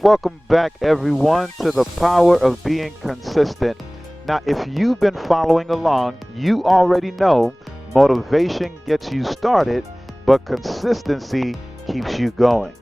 Welcome back, everyone, to the power of being consistent. Now, if you've been following along, you already know motivation gets you started, but consistency keeps you going.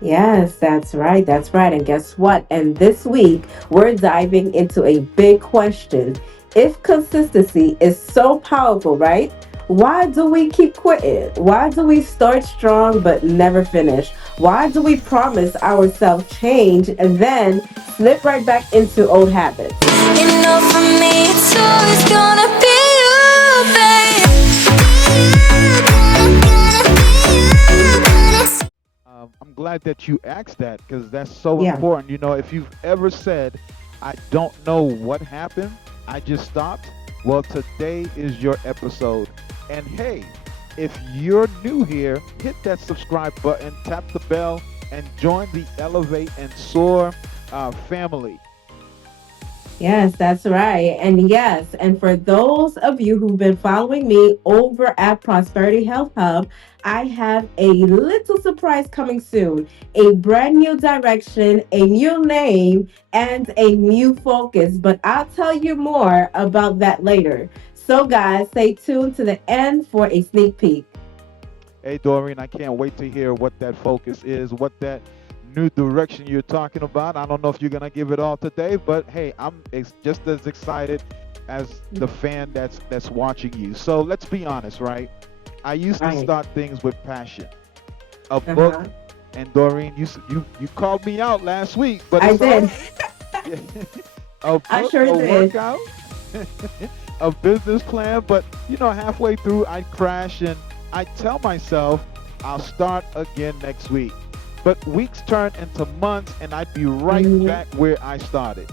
Yes, that's right. That's right. And guess what? And this week, we're diving into a big question. If consistency is so powerful, right? Why do we keep quitting? Why do we start strong but never finish? Why do we promise ourselves change and then slip right back into old habits? For me, it's always gonna be you, babe. I'm glad that you asked that because that's so Yeah. important. If you've ever said, I don't know what happened, I just stopped, well, today is your episode. And hey, if you're new here, hit that subscribe button, tap the bell, and join the Elevate and Soar family. Yes, that's right. And yes, and for those of you who've been following me over at Prosperity Health Hub, I have a little surprise coming soon. A brand new direction, a new name, and a new focus. But I'll tell you more about that later. So, guys, stay tuned to the end for a sneak peek. Hey, Doreen, I can't wait to hear what that focus is, what that new direction you're talking about. I don't know if you're gonna give it all today, but hey, just as excited as the fan that's watching you. So let's be honest, right? I used to Right. start things with passion. A Uh book, huh. and Doreen, you called me out last week, but I it's all did. right. A I book, sure a did. workout, a business plan, but halfway through I crash and I tell myself I'll start again next week. But weeks turn into months and I'd be right Mhm. back where I started.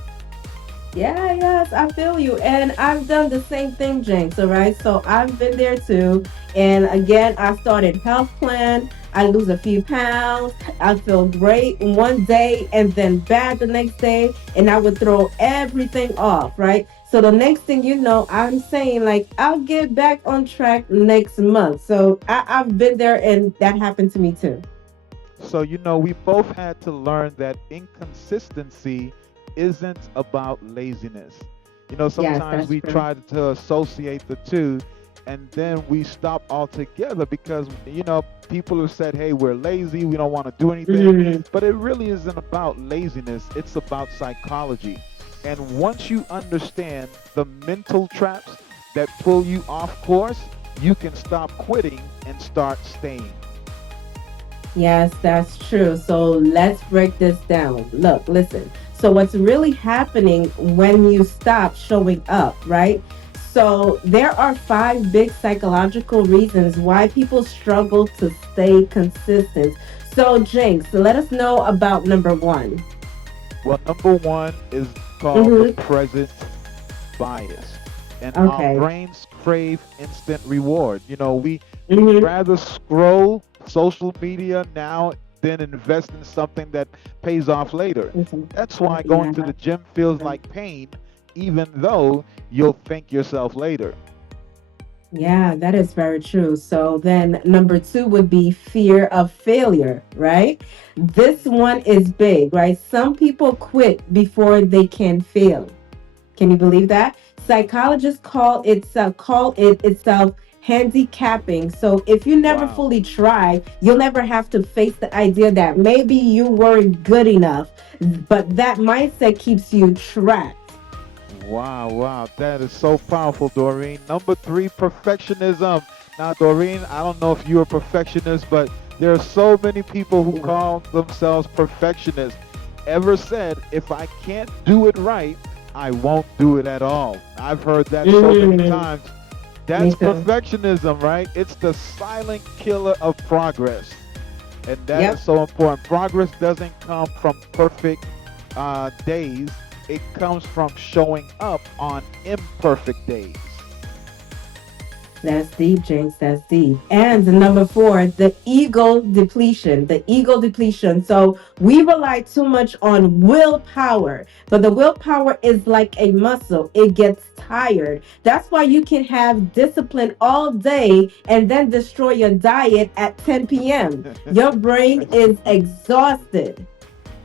Yeah, yes, I feel you. And I've done the same thing, Jenks. All right. So I've been there too. And again, I started health plan. I lose a few pounds. I feel great one day and then bad the next day. And I would throw everything off. Right. So the next thing you know, I'm saying like I'll get back on track next month. So I've been there and that happened to me too. So, we both had to learn that inconsistency isn't about laziness. Yes, Sometimes that's we true. try to associate the two and then we stop altogether because, people have said, hey, we're lazy, we don't want to do anything. Mhm. But it really isn't about laziness, it's about psychology. And once you understand the mental traps that pull you off course, you can stop quitting and start staying. Yes, that's true. So let's break this down. Look, listen. So, what's really happening when you stop showing up, right? So, there are five big psychological reasons why people struggle to stay consistent. So, Jinx, let us know about number one. Well, number one is called the Mm-hmm. present bias. And our Okay. brains crave instant reward. We'd Mm-hmm. rather scroll social media now than invest in something that pays off later. That's why going to Yeah. the gym feels like pain, even though you'll thank yourself later. Yeah, that is very true. So then number two would be fear of failure, right? This one is big, right? Some people quit before they can fail. Can you believe that? Psychologists call it itself handicapping. So if you never Wow. fully try, you'll never have to face the idea that maybe you weren't good enough. But that mindset keeps you trapped. Wow, wow. That is so powerful, Doreen. Number three, perfectionism. Now, Doreen, I don't know if you're a perfectionist, but there are so many people who Yeah. call themselves perfectionists. Ever said, if I can't do it right, I won't do it at all. I've heard that so many Mm, times. me That's too. perfectionism, right? It's the silent killer of progress. And that is Yep. so important. Progress doesn't come from perfect days, it comes from showing up on imperfect days. That's deep, James. That's deep. And number four, the ego depletion. The ego depletion. So we rely too much on willpower, but the willpower is like a muscle, it gets tired. That's why you can have discipline all day and then destroy your diet at 10 p.m. Your brain That's is exhausted.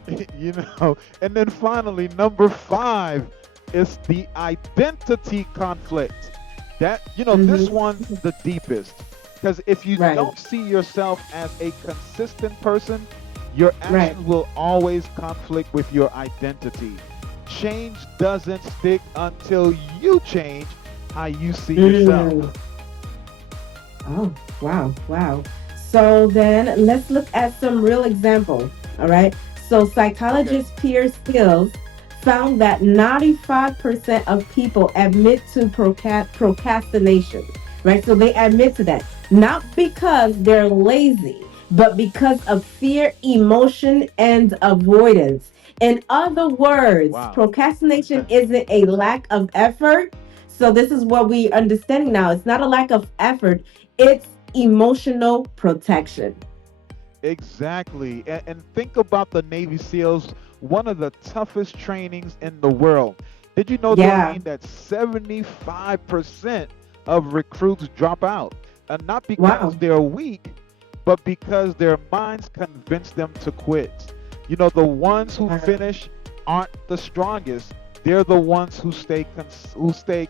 And then finally, number five is the identity conflict. This Mm-hmm. one's the deepest. Because if you Right. don't see yourself as a consistent person, your Right. actions will always conflict with your identity. Change doesn't stick until you change how you see yourself. Mm. Oh, wow, wow. So then let's look at some real example. All right. So Okay. psychologist Pierce Skills found that 95% of people admit to procrastination, right? So they admit to that, not because they're lazy, but because of fear, emotion, and avoidance. In other words, Wow. procrastination isn't a lack of effort. So this is what we understanding now. It's not a lack of effort, it's emotional protection. Exactly. And think about the Navy SEALs, one of the toughest trainings in the world. Did you know, Yeah. Doreen, that 75% of recruits drop out? And not because Wow. they're weak, but because their minds convince them to quit. The ones who Uh, finish aren't the strongest. They're the ones who stay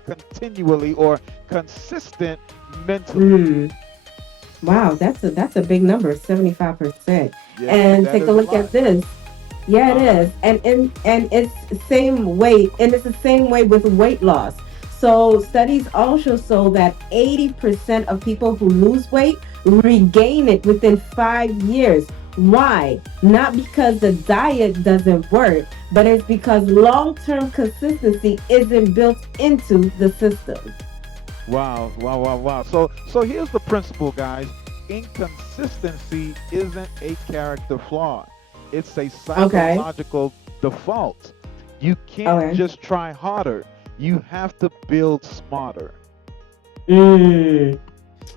continually or consistent mentally. mm, wow, that's a big number, 75%. Yeah, And that take a is a look lot. at this. Yeah, it Uh-huh. is. And it's same weight, and it's the same way with weight loss. So studies also show that 80% of people who lose weight regain it within 5 years. Why? Not because the diet doesn't work, but it's because long-term consistency isn't built into the system. Wow, wow, wow, wow. So here's the principle, guys. Inconsistency isn't a character flaw. It's a Okay. psychological default. You can't Okay. just try harder. You have to build smarter. Mm.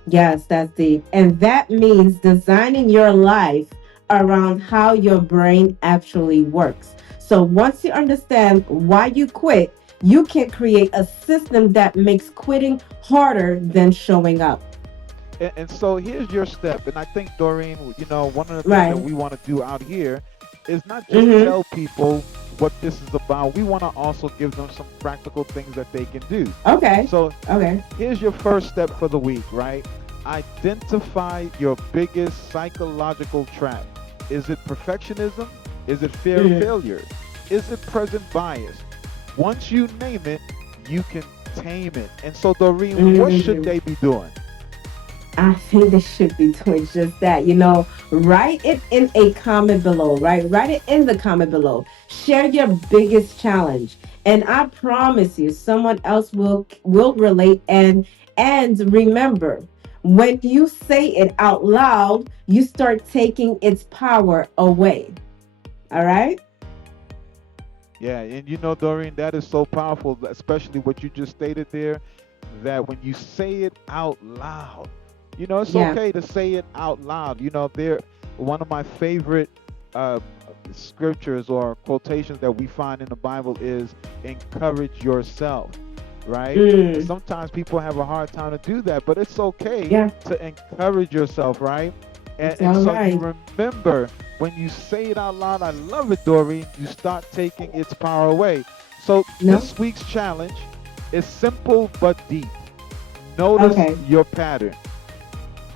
Yes, that's deep. And that means designing your life around how your brain actually works. So once you understand why you quit, you can create a system that makes quitting harder than showing up. And so here's your step. And I think, Doreen, one of the things that Right. we want to do out here is not just Mm-hmm. tell people what this is about. We want to also give them some practical things that they can do. Okay. So Okay. here's your first step for the week, right? Identify your biggest psychological trap. Is it perfectionism? Is it fear of Mm. failure? Is it present bias? Once you name it, you can tame it. And so, Doreen, what should Mm. they be doing? I think they should be doing just that. Write it in a comment below, right? Write it in the comment below. Share your biggest challenge. And I promise you, someone else will relate and remember, when you say it out loud, you start taking its power away. All right? Yeah, and Doreen, that is so powerful, especially what you just stated there, that when you say it out loud, it's Yeah. okay to say it out loud. They're one of my favorite uh, scriptures or quotations that we find in the Bible is encourage yourself, right? And Mm, sometimes people have a hard time to do that, but it's okay yeah. to encourage yourself, right? And, It's and all so you right. remember when you say it out loud, I love it, Doreen, you start taking its power away. So No? this week's challenge is simple but deep. Notice Okay. your pattern.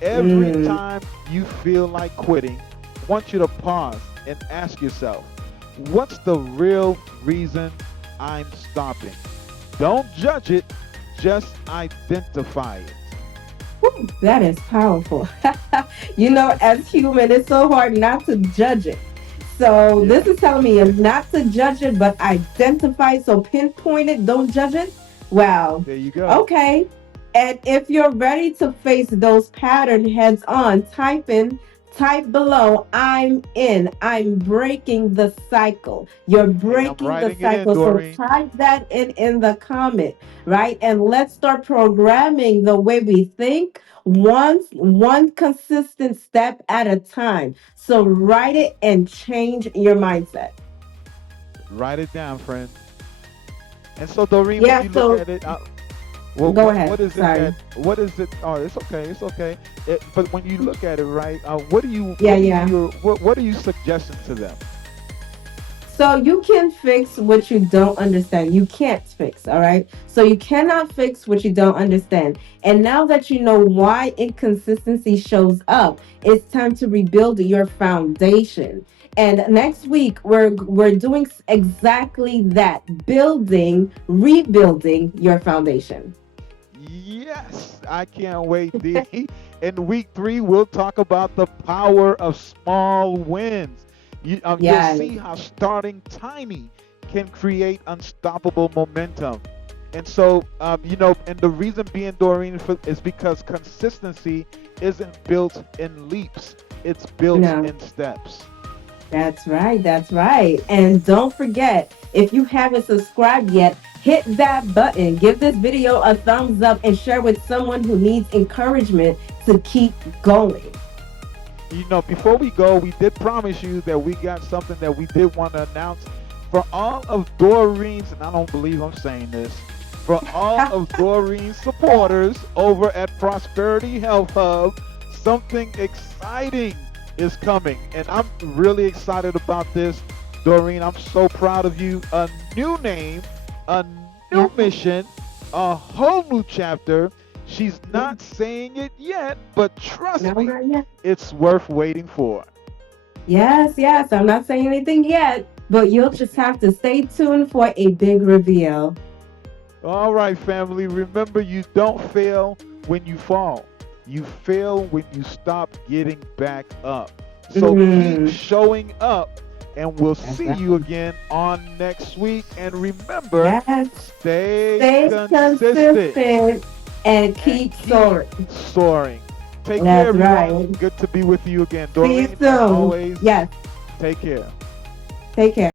Every Mm. time you feel like quitting, I want you to pause and ask yourself, what's the real reason I'm stopping? Don't judge it, just identify it. Whew, that is powerful. As human, it's so hard not to judge it. So Yeah, this is telling me not to judge it, but identify it. So pinpoint it, don't judge it. Wow. there you go. Okay. And if you're ready to face those patterns heads on, type below, I'm in. I'm breaking the cycle. You're Hey, I'm breaking the writing it in, cycle. So Doreen. type that in the comment, right? And let's start programming the way we think, one consistent step at a time. So write it and change your mindset. Write it down, friend. And so, Doreen, when Yeah, you look so at it, Well, go what ahead. is it Sorry. that? What is it? Oh, it's okay. It's okay. But when you look at it, right? What do you? Yeah, What do yeah. you? What are you suggesting to them? So you can fix what you don't understand. You can't fix, all right? So you cannot fix what you don't understand. And now that you know why inconsistency shows up, it's time to rebuild your foundation. And next week we're doing exactly that, building, rebuilding your foundation. Yes, I can't wait, D. In week 3, we'll talk about the power of small wins. You'll Yes. see how starting tiny can create unstoppable momentum. And so, and the reason being, Doreen, is because consistency isn't built in leaps, it's built No. in steps. That's right. That's right. And don't forget, if you haven't subscribed yet, hit that button. Give this video a thumbs up and share with someone who needs encouragement to keep going. Before we go, we did promise you that we got something that we did want to announce for all of Dorine's, and I don't believe I'm saying this, for all of Dorine's supporters over at Prosperity Health Hub. Something exciting is coming, and I'm really excited about this. Dorine, I'm so proud of you. A new name, a Yeah. new mission, a whole new chapter. She's not saying it yet, but No, trust me, not yet. it's worth waiting for. Yes, yes. I'm not saying anything yet, but you'll just have to stay tuned for a big reveal. All right, family, remember, you don't fail when you fall. You fail when you stop getting back up. So keep Mhm. showing up, and we'll That's see right. you again on next week. And remember, Yes. stay Stay consistent consistent and and keep keep soaring. soaring. Take care, That's everyone. right. Good to be with you again. See you Doreen, as soon. always, Yes. take care. Take care.